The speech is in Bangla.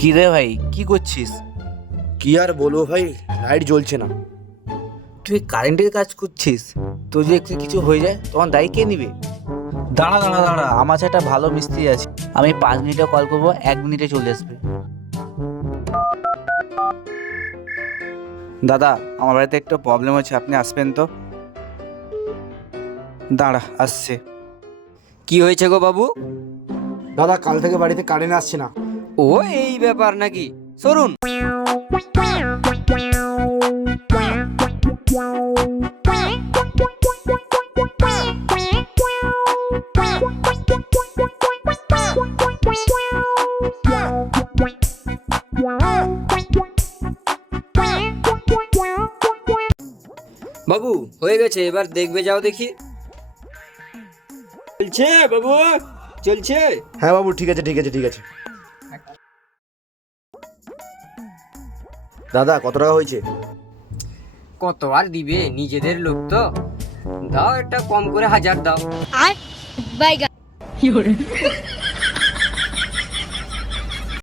কি রে ভাই, কি করছিস? কি আর বলবো ভাই, লাইট জ্বলছে না। তুই কারেন্টের কাজ করছিস, তোর যদি একটু কিছু হয়ে যায় তখন দায়ী কে নিবে? দাঁড়া দাঁড়া দাঁড়া, আমার কাছে একটা ভালো মিস্ত্রি আছে, আমি 5 মিনিটে কল করবো, 1 মিনিটে চলে আসবে। দাদা, আমার বাড়িতে একটু প্রবলেম হচ্ছে, আপনি আসবেন তো? দাঁড়া, আসছে। কি হয়েছে গো বাবু? দাদা, কাল থেকে বাড়িতে কারেন্ট আসছে না। ও এই ব্যাপার নাকি? সরুন। বাবু হয়ে গেছে, এবার দেখবে যাও দেখি। চলছে বাবু, চলছে। হ্যাঁ বাবু, ঠিক আছে ঠিক আছে ঠিক আছে। দাদা, কত টাকা হয়েছে? কত আর দিবে, নিজেদের লোক তো। দাও একটা কম করে 1000 দাও। আর বাইগা